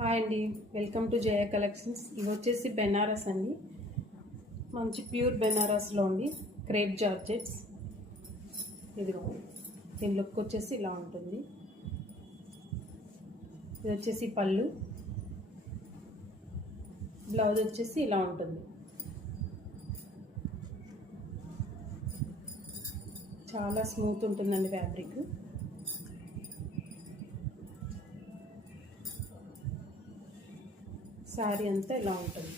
Hi అండి, welcome to Jaya collections. ఇవి వచ్చేసి బెనారస్ అండి, మంచి ప్యూర్ బెనారస్లో ఉంది క్రేప్ జార్జెట్స్. ఇదిగో దీని లుక్ వచ్చేసి ఇలా ఉంటుంది. ఇది వచ్చేసి పళ్ళు, బ్లౌజ్ వచ్చేసి ఇలా ఉంటుంది. చాలా స్మూత్ ఉంటుందండి ఫ్యాబ్రిక్. శారీ అంతా ఇలా ఉంటుంది.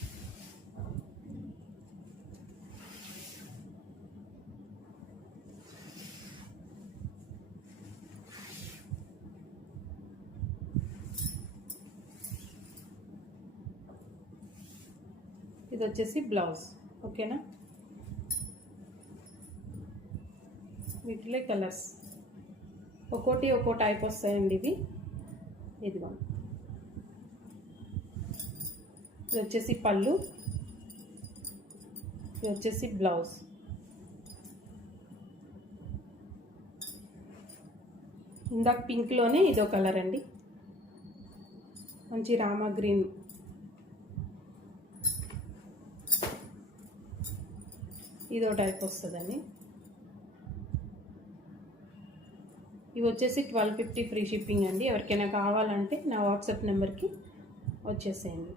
ఇది వచ్చేసి బ్లౌజ్. ఓకేనా, వీటిలో కలర్స్ ఒక్కో టైప్ వస్తాయండి. ఇదిగో ఇది వచ్చేసి పళ్ళు, ఇది వచ్చేసి బ్లౌజ్. ఇందాక పింక్లోనే ఇదో కలర్ అండి, మంచి రామా గ్రీన్. ఇదో టైప్ వస్తుందండి. ఇవి వచ్చేసి 1250 ఫ్రీ షిప్పింగ్ అండి. ఎవరికైనా కావాలంటే నా వాట్సాప్ నెంబర్కి వచ్చేసేయండి.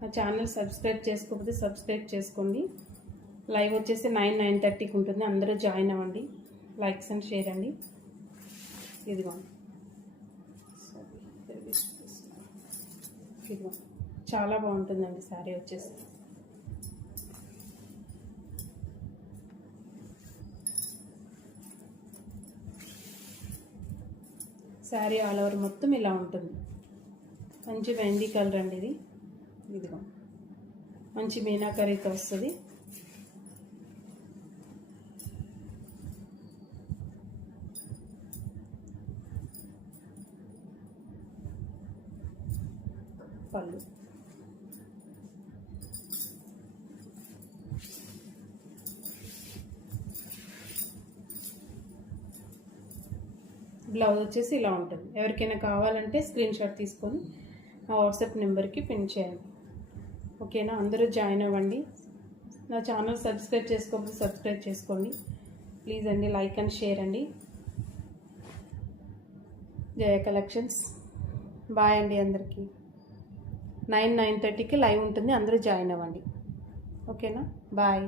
నా ఛానల్ సబ్స్క్రైబ్ చేసుకోకపోతే సబ్స్క్రైబ్ చేసుకోండి. లైవ్ వచ్చేసి 9:30కి ఉంటుంది. అందరూ జాయిన్ అవ్వండి. లైక్స్ అండ్ షేర్ అండి. ఇదిగో ఇదిగో చాలా బాగుంటుందండి శారీ వచ్చేసి. శారీ ఆల్ ఓవర్ మొత్తం ఇలా ఉంటుంది. మంచి మెహందీ కలర్ అండి ఇది. ఇదిగో మంచి మీనాకరీతో వస్తుంది. పళ్ళు, బ్లౌజ్ వచ్చేసి ఇలా ఉంటుంది. ఎవరికైనా కావాలంటే స్క్రీన్ షాట్ తీసుకొని నా వాట్సాప్ నెంబర్కి పిన్ చేయండి. ఓకేనా, అందరూ జాయిన్ అవ్వండి. నా ఛానల్ సబ్స్క్రైబ్ చేసుకోకపోతే సబ్స్క్రైబ్ చేసుకోండి ప్లీజ్ అండి. లైక్ అండ్ షేర్ అండి. జయ కలెక్షన్స్. బాయ్ అండి అందరికీ. 9:30కి లైవ్ ఉంటుంది. అందరూ జాయిన్ అవ్వండి. ఓకేనా, బాయ్.